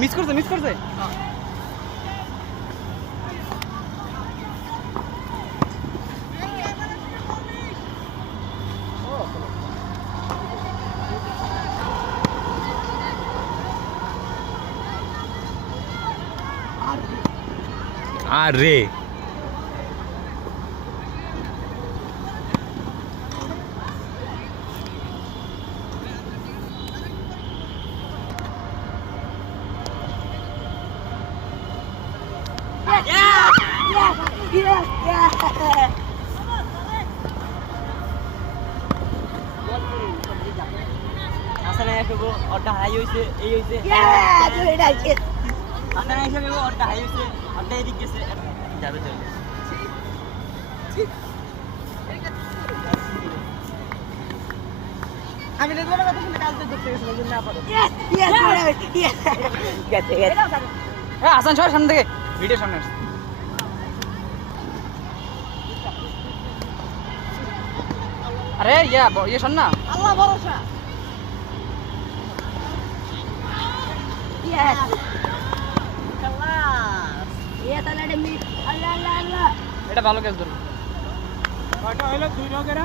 miss করছে আরে আসলে একটু ওটা হাই হইছে এই হইছে আসলে এসে ওটা হাই হইছে ওটা এদিক গেছে যাবে চলে আমি দেখবো না কথা শুনে কালকে দেখতে গেছিলাম না পারো হ্যাঁ আসান সবাই সামনে থেকে ভিডিও সামনে আসছে আরে ইয়ে শোন না আল্লাহ ভরসা এটা ভালো ক্যাচ ধরো কয়টা হইলো 2 রকেরা